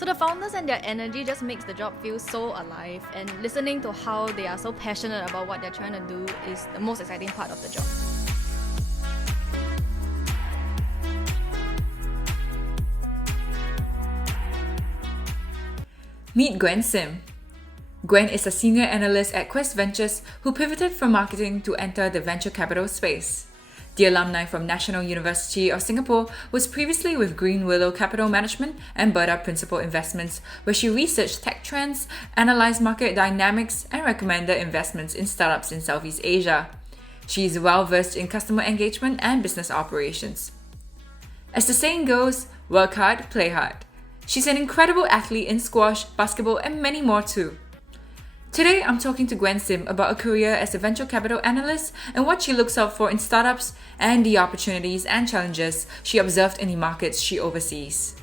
So the founders and their energy just makes the job feel so alive, and listening to how they are so passionate about what they're trying to do is the most exciting part of the job. Meet Gwen Sim. Gwen is a senior analyst at Quest Ventures who pivoted from marketing to enter the venture capital space. The alumni from National University of Singapore was previously with Green Willow Capital Management and Berta Principal Investments, where she researched tech trends, analysed market dynamics, and recommended investments in startups in Southeast Asia. She is well versed in customer engagement and business operations. As the saying goes, work hard, play hard. She's an incredible athlete in squash, basketball, and many more too. Today, I'm talking to Gwen Sim about a career as a venture capital analyst and what she looks out for in startups and the opportunities and challenges she observed in the markets she oversees.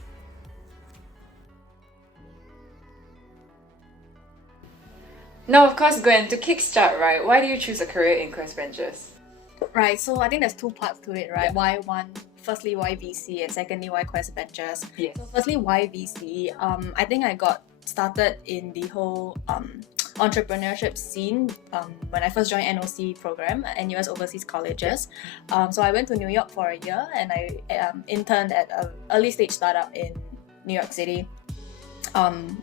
Now, of course, Gwen, to kickstart, right, why do you choose a career in Quest Ventures? Right, so I think there's two parts to it, right? Why one? Firstly, why VC, and secondly, why Quest Ventures? Yes. So firstly, why VC? I think I got started in the whole entrepreneurship scene when I first joined NOC program at NUS Overseas Colleges. So I went to New York for a year and I interned at an early stage startup in New York City,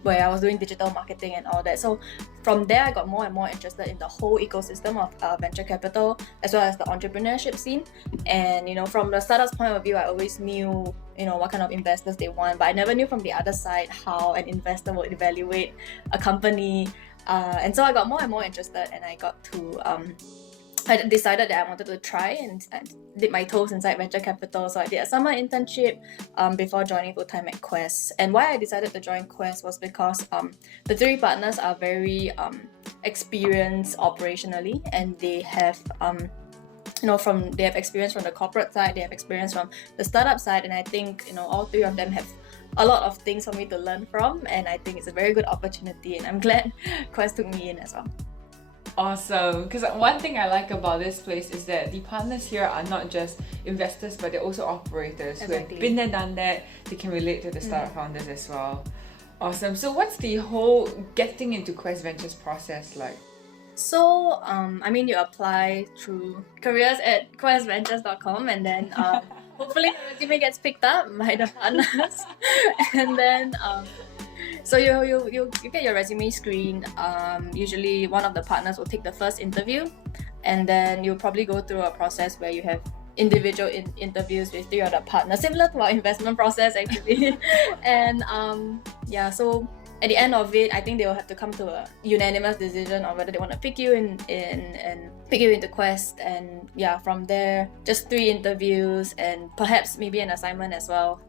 where I was doing digital marketing and all that. So from there, I got more and more interested in the whole ecosystem of venture capital as well as the entrepreneurship scene. And from the startup's point of view, I always knew what kind of investors they want, but I never knew from the other side how an investor would evaluate a company. And so I got more and more interested, and I got to I decided that I wanted to try and dip my toes inside venture capital. So I did a summer internship before joining full-time at Quest. And why I decided to join Quest was because the three partners are very experienced operationally, and they have they have experience from the corporate side, they have experience from the startup side, and I think all three of them have a lot of things for me to learn from, and I think it's a very good opportunity, and I'm glad Quest took me in as well. Awesome, because one thing I like about this place is that the partners here are not just investors, but they're also operators who have been there, done that. They can relate to the startup founders as well. Awesome. So what's the whole getting into Quest Ventures process like? So, you apply through careers@questventures.com, and then hopefully your resume gets picked up by the partners. And then so you get your resume screened. Usually one of the partners will take the first interview, and then you'll probably go through a process where you have individual interviews with three other partners, similar to our investment process actually. And so at the end of it, I think they will have to come to a unanimous decision on whether they want to pick you in and pick you into Quest. And from there, just 3 interviews and perhaps maybe an assignment as well.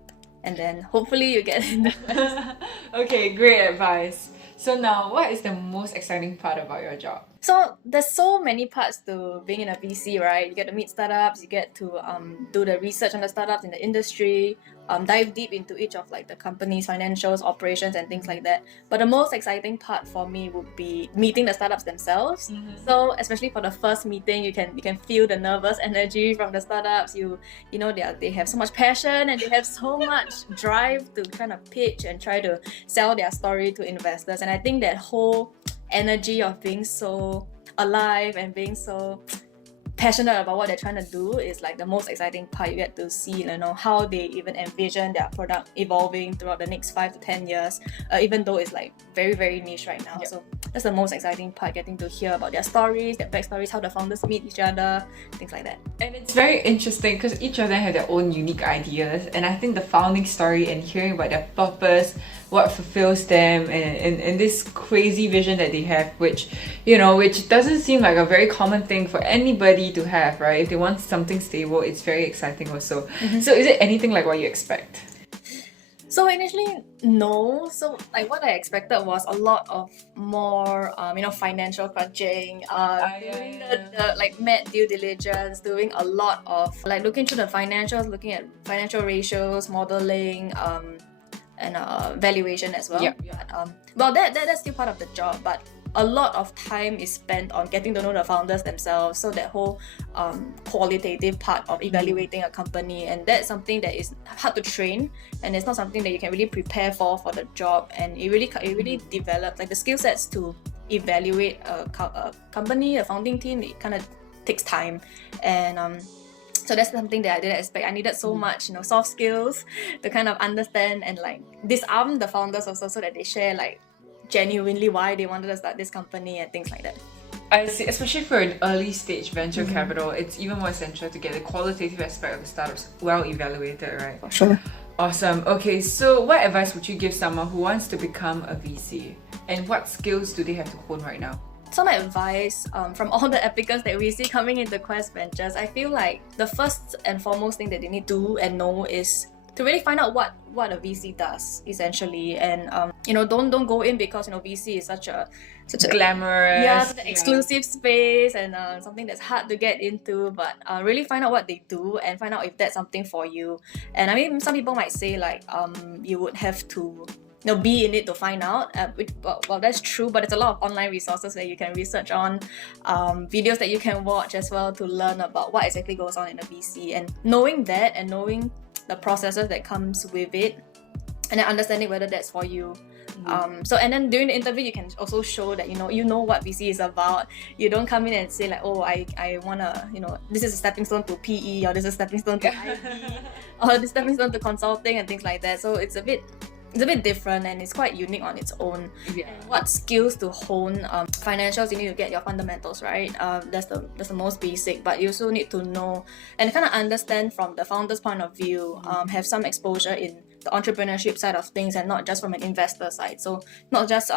And then hopefully you get into Quest. Okay, great advice. So now, what is the most exciting part about your job? So there's so many parts to being in a VC, right? You get to meet startups, you get to do the research on the startups in the industry, dive deep into each of the company's financials, operations, and things like that. But the most exciting part for me would be meeting the startups themselves. So especially for the first meeting, you can feel the nervous energy from the startups. They have so much passion and they have so much drive to kind of pitch and try to sell their story to investors. And I think that whole energy of being so alive and being so passionate about what they're trying to do is the most exciting part. You get to see how they even envision their product evolving throughout the next 5 to 10 years, even though it's very, very niche right now. So that's the most exciting part, getting to hear about their stories, their backstories, how the founders meet each other, things like that. And it's very interesting because each of them have their own unique ideas, and I think the founding story and hearing about their purpose, what fulfills them, and this crazy vision that they have, which doesn't seem like a very common thing for anybody to have, right? If they want something stable, it's very exciting also. So is it anything like what you expect? So initially, no. So what I expected was a lot of more, financial crunching, doing the mad due diligence, doing a lot of looking through the financials, looking at financial ratios, modeling, and valuation as well. That's still part of the job. But a lot of time is spent on getting to know the founders themselves. So that whole qualitative part of evaluating a company, and that's something that is hard to train, and it's not something that you can really prepare for the job. And it really develops like the skill sets to evaluate a company, a founding team. It kind of takes time, and so that's something that I didn't expect. I needed so much, soft skills to kind of understand and like disarm the founders also, so that they share like genuinely why they wanted to start this company and things like that. I see, especially for an early stage venture capital, it's even more essential to get the qualitative aspect of the startups well evaluated, right? For sure. Awesome. Okay, so what advice would you give someone who wants to become a VC? And what skills do they have to hone right now? So my advice from all the applicants that we see coming into Quest Ventures, I feel like the first and foremost thing that they need to do and know is to really find out what a VC does, essentially. And don't go in because VC is such a glamorous, such an exclusive space and something that's hard to get into. But really find out what they do and find out if that's something for you. And I mean, some people might say like you would have to be in it to find out. Well, that's true, but it's a lot of online resources that you can research on, videos that you can watch as well to learn about what exactly goes on in a VC. And knowing that and knowing the processes that comes with it, and then understanding whether that's for you. And then during the interview, you can also show that you know what VC is about. You don't come in and say like, oh, I wanna, this is a stepping stone to PE, or this is a stepping stone to IB, or this is a stepping stone to consulting and things like that. So it's a bit different, and it's quite unique on its own. Yeah. What skills to hone? Financials, you need to get your fundamentals right. That's the most basic, but you also need to know and kind of understand from the founder's point of view. Have some exposure in the entrepreneurship side of things, and not just from an investor side. So not just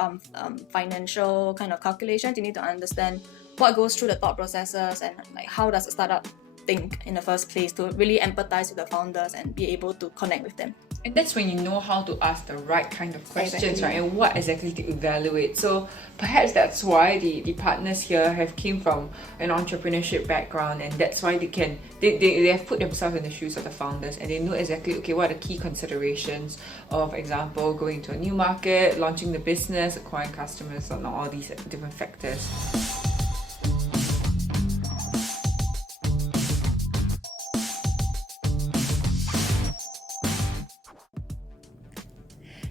financial kind of calculations. You need to understand what goes through the thought processes and like how does a startup think in the first place, to really empathize with the founders and be able to connect with them. And that's when you know how to ask the right kind of questions, Exactly. right? And what exactly to evaluate. So perhaps that's why the partners here came from an entrepreneurship background, and that's why they have put themselves in the shoes of the founders, and they know exactly, okay, what are the key considerations of, example, going to a new market, launching the business, acquiring customers, and all these different factors.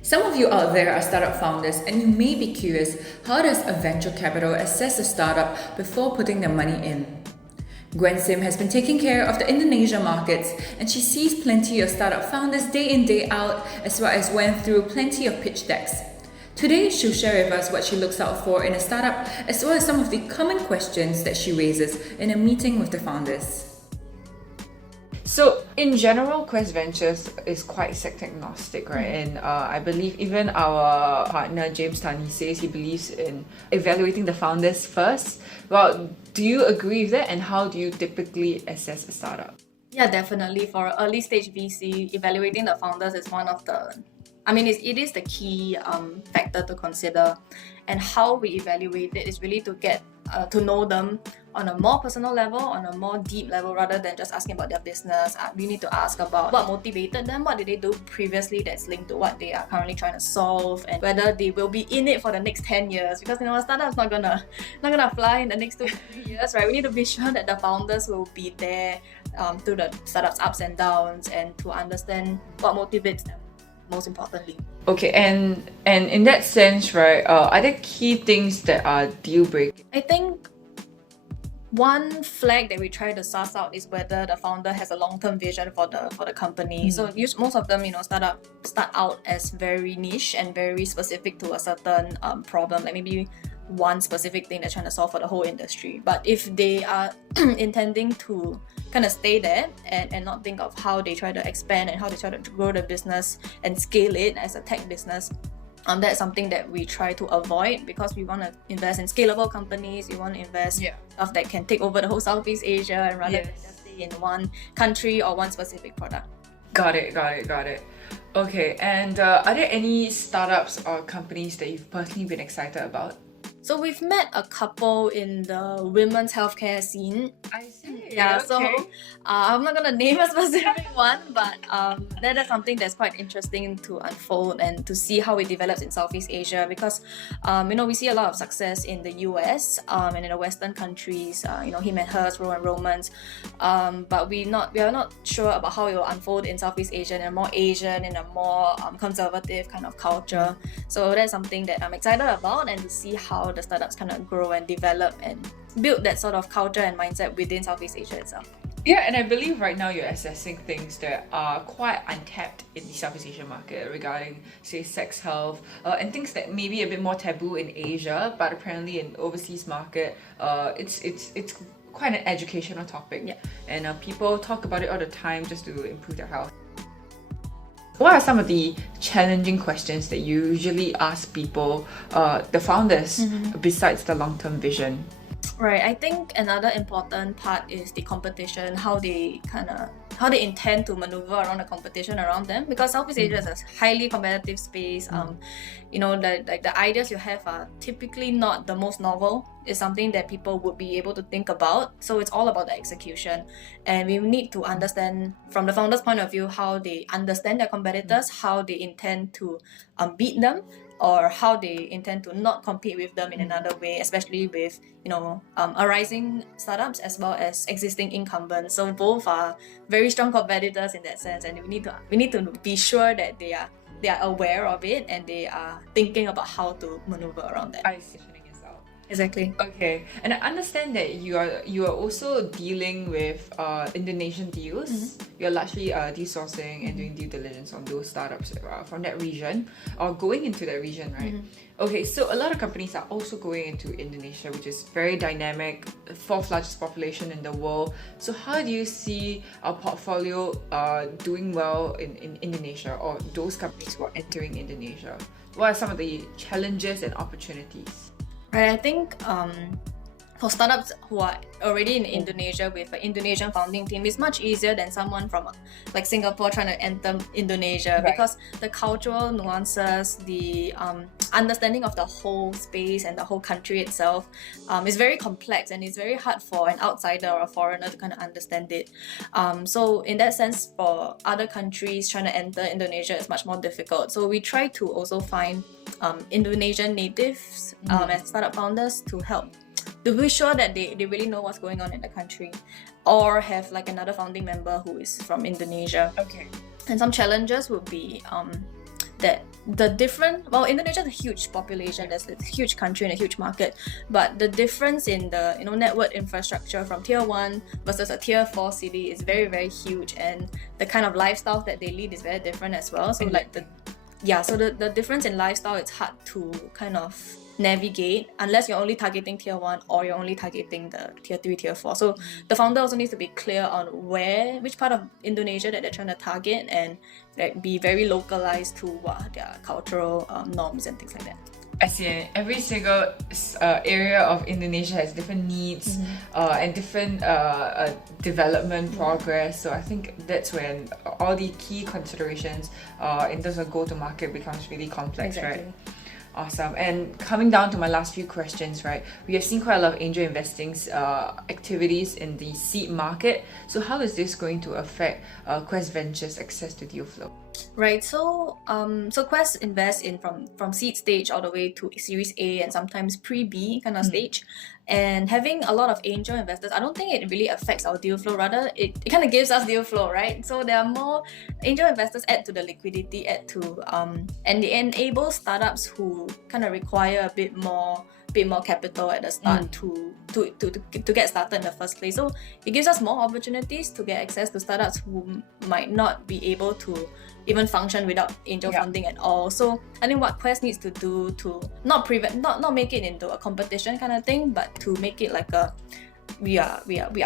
Some of you out there are startup founders, and you may be curious, how does a venture capital assess a startup before putting their money in? Gwen Sim has been taking care of the Indonesia markets, and she sees plenty of startup founders day in day out, as well as went through plenty of pitch decks. Today, she'll share with us what she looks out for in a startup, as well as some of the common questions that she raises in a meeting with the founders. So, in general, Quest Ventures is quite sector agnostic, right? And I believe even our partner, James Tani, says he believes in evaluating the founders first. Well, do you agree with that? And how do you typically assess a startup? Yeah, definitely. For early stage VC, evaluating the founders is one of the, it is the key factor to consider. And how we evaluate it is really to get to know them on a more personal level, on a more deep level, rather than just asking about their business. We need to ask about what motivated them, what did they do previously that's linked to what they are currently trying to solve, and whether they will be in it for the next 10 years. Because a startup's not gonna fly in the next 2 to 3 years, right? We need to be sure that the founders will be there through the startup's ups and downs, and to understand what motivates them, most importantly. Okay, and in that sense, right, are there key things that are deal breaking? I think one flag that we try to suss out is whether the founder has a long-term vision for the company. So most of them, start out as very niche and very specific to a certain problem, like maybe one specific thing they're trying to solve for the whole industry. But if they are intending to kind of stay there and not think of how they try to expand and how they try to grow the business and scale it as a tech business, that's something that we try to avoid, because we want to invest in scalable companies. We want to invest stuff that can take over the whole Southeast Asia, and rather than just stay in one country or one specific product. Got it. Okay, and are there any startups or companies that you've personally been excited about? So we've met a couple in the women's healthcare scene. I see. Yeah, okay. so I'm not gonna name a specific one, but that is something that's quite interesting to unfold and to see how it develops in Southeast Asia, because we see a lot of success in the US and in the Western countries, him and hers, Ro and Romans, but we are not sure about how it will unfold in Southeast Asia, in a more Asian, in a more conservative kind of culture. So that's something that I'm excited about, and to see how the startups kind of grow and develop and build that sort of culture and mindset within Southeast Asia itself. Yeah, and I believe right now you're assessing things that are quite untapped in the Southeast Asian market regarding, say, sex health, and things that may be a bit more taboo in Asia, but apparently in overseas market, it's quite an educational topic. Yeah. And people talk about it all the time just to improve their health. What are some of the challenging questions that you usually ask people, the founders, besides the long-term vision? Right, I think another important part is the competition, how they intend to maneuver around the competition around them, because Southeast Asia is a highly competitive space. The ideas you have are typically not the most novel. It's something that people would be able to think about. So it's all about the execution, and we need to understand from the founder's point of view how they understand their competitors, how they intend to beat them, or how they intend to not compete with them in another way, especially with arising startups as well as existing incumbents. So both are very strong competitors in that sense, and we need to be sure that they are aware of it and they are thinking about how to maneuver around that. I see. Exactly. Okay, and I understand that you are also dealing with Indonesian deals. You're largely desourcing and doing due diligence on those startups from that region or going into that region, right? Okay, so a lot of companies are also going into Indonesia, which is very dynamic, fourth largest population in the world. So how do you see our portfolio doing well in Indonesia, or those companies who are entering Indonesia? What are some of the challenges and opportunities? Right, I think for startups who are already in Indonesia with an Indonesian founding team, it's much easier than someone from like Singapore trying to enter Indonesia, because the cultural nuances, the understanding of the whole space and the whole country itself is very complex, and it's very hard for an outsider or a foreigner to kind of understand it. So in that sense, for other countries trying to enter Indonesia is much more difficult. So we try to also find Indonesian natives as startup founders to help to be sure that they really know what's going on in the country, or have like another founding member who is from Indonesia. Okay. And some challenges would be that Indonesia is a huge population, there's a huge country and a huge market, but the difference in the network infrastructure from tier 1 versus a tier 4 city is very, very huge, and the kind of lifestyle that they lead is very different as well. So the difference in lifestyle, it's hard to kind of navigate unless you're only targeting tier 1 or you're only targeting the tier 3, tier 4. So the founder also needs to be clear on which part of Indonesia that they're trying to target, and be very localized to what their cultural norms and things like that. I see. Every single area of Indonesia has different needs and different development progress. So I think that's when all the key considerations in terms of go-to-market becomes really complex, Exactly. right? Awesome. And coming down to my last few questions, right? We have seen quite a lot of angel investing activities in the seed market. So how is this going to affect Quest Ventures' access to deal flow? Right, so Quest invests in from seed stage all the way to Series A and sometimes pre-B kind of stage. And having a lot of angel investors, I don't think it really affects our deal flow. Rather, it kind of gives us deal flow, right? So there are more angel investors add to the liquidity, and they enable startups who kind of require a bit more capital at the start to get started in the first place. So it gives us more opportunities to get access to startups who might not be able to even function without angel funding at all. So I think what Quest needs to do to not make it into a competition kind of thing, but to make it like we are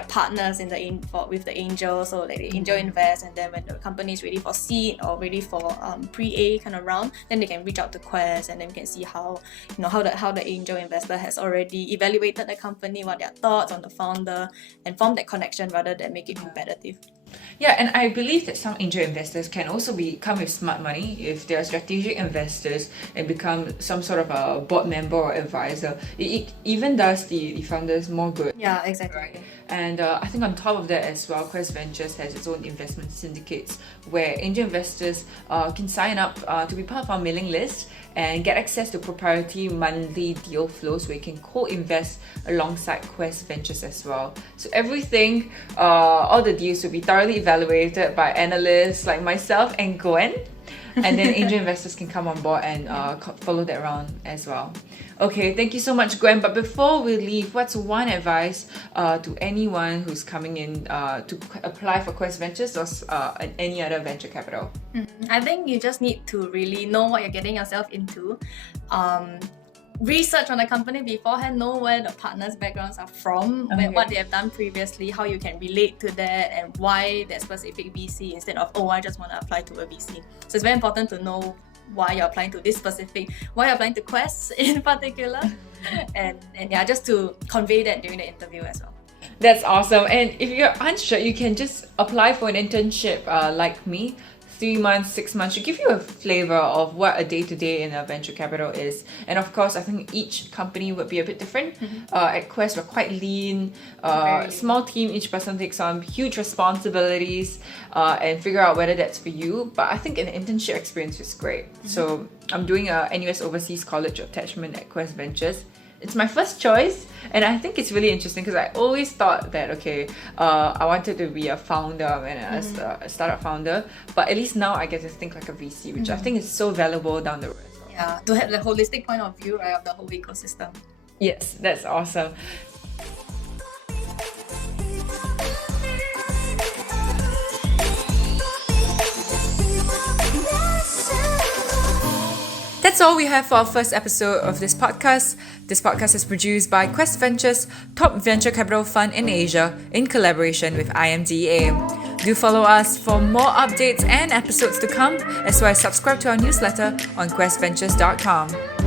partners with the angel. So like the angel invest, and then when the company is ready for seed or ready for pre-A kind of round, then they can reach out to Quest, and then we can see how the angel investor has already evaluated the company, what their thoughts on the founder, and form that connection rather than make it competitive. Yeah, and I believe that some angel investors can also come with smart money if they are strategic investors and become some sort of a board member or advisor. It even does the founders more good. Yeah, exactly. Right. And I think on top of that as well, Quest Ventures has its own investment syndicates where angel investors can sign up to be part of our mailing list and get access to proprietary monthly deal flows where you can co-invest alongside Quest Ventures as well. So everything, all the deals will be thoroughly evaluated by analysts like myself and Gwen. And then angel investors can come on board and follow that around as well. Okay, thank you so much, Gwen. But before we leave, what's one advice to anyone who's coming in to apply for Quest Ventures or any other venture capital? I think you just need to really know what you're getting yourself into. Research on the company beforehand, know where the partners' backgrounds are from, what they have done previously, how you can relate to that, and why that specific VC instead of, I just want to apply to a VC. So it's very important to know why you're applying to this specific, why you're applying to Quest in particular, and yeah, just to convey that during the interview as well. That's awesome. And if you're unsure, you can just apply for an internship like me. 3 months, 6 months, to give you a flavor of what a day-to-day in a venture capital is. And of course, I think each company would be a bit different. At Quest, we're quite lean, small team, each person takes on huge responsibilities and figure out whether that's for you. But I think an internship experience is great. So I'm doing a NUS Overseas College attachment at Quest Ventures. It's my first choice, and I think it's really interesting because I always thought that I wanted to be a founder and a startup founder, but at least now I get to think like a VC, which I think is so valuable down the road. Yeah, to have the holistic point of view, right, of the whole ecosystem. Yes, that's awesome. That's all we have for our first episode of this podcast. This podcast is produced by Quest Ventures, top venture capital fund in Asia, in collaboration with IMDA. Do follow us for more updates and episodes to come, as well as subscribe to our newsletter on questventures.com.